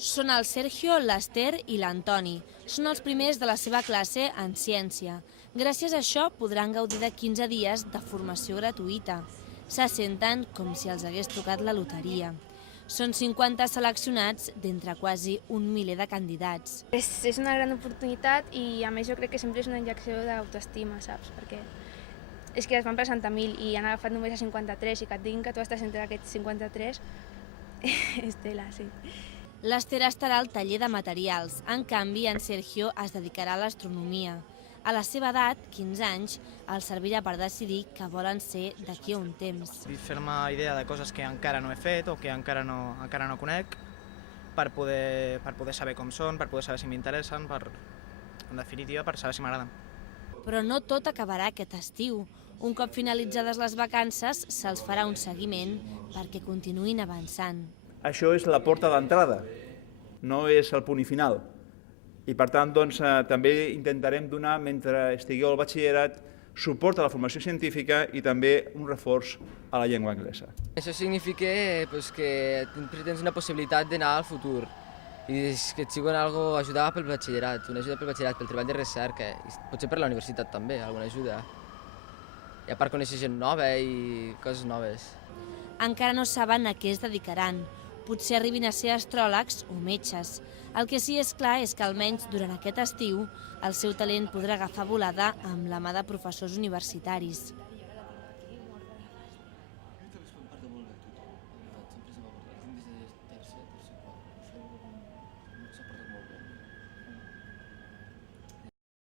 Són el Sergio, l'Ester i l'Antoni. Són els primers de la seva classe en ciència. Gràcies a això podran gaudir de 15 dies de formació gratuïta. Se senten com si els hagués tocat la loteria. Són 50 seleccionats d'entre quasi un miler de candidats. És una gran oportunitat i a més jo crec que sempre és una injecció d'autoestima, saps? Perquè és que es van presentar 1.000 i han agafat només a 53 i que et diguin que tu estàs entre aquests 53 és tela, sí. L'Ester estarà al taller de materials. En canvi, en Sergio es dedicarà a l'astronomia. A la seva edat, 15 anys, els servirà per decidir què volen ser d'aquí a un temps. Fer-me idea de coses que encara no he fet o que encara no conec per poder saber com són, per poder saber si m'interessen, en definitiva, per saber si m'agraden. Però no tot acabarà aquest estiu. Un cop finalitzades les vacances, se'ls farà un seguiment perquè continuïn avançant. Això és la porta d'entrada, no és el punt final. I per tant, també intentarem donar, mentre estigueu al batxillerat, suport a la formació científica i també un reforç a la llengua anglesa. Això significa que tens una possibilitat d'anar al futur i que et sigui ajudar pel batxillerat, una ajuda pel batxillerat, pel treball de recerca, i potser per la universitat també, alguna ajuda. I a part conèixer gent nova i coses noves. Encara no saben a què es dedicaran. Potser arribin a ser astròlegs o metges. El que sí és clar és que almenys durant aquest estiu el seu talent podrà agafar volada amb la mà de professors universitaris.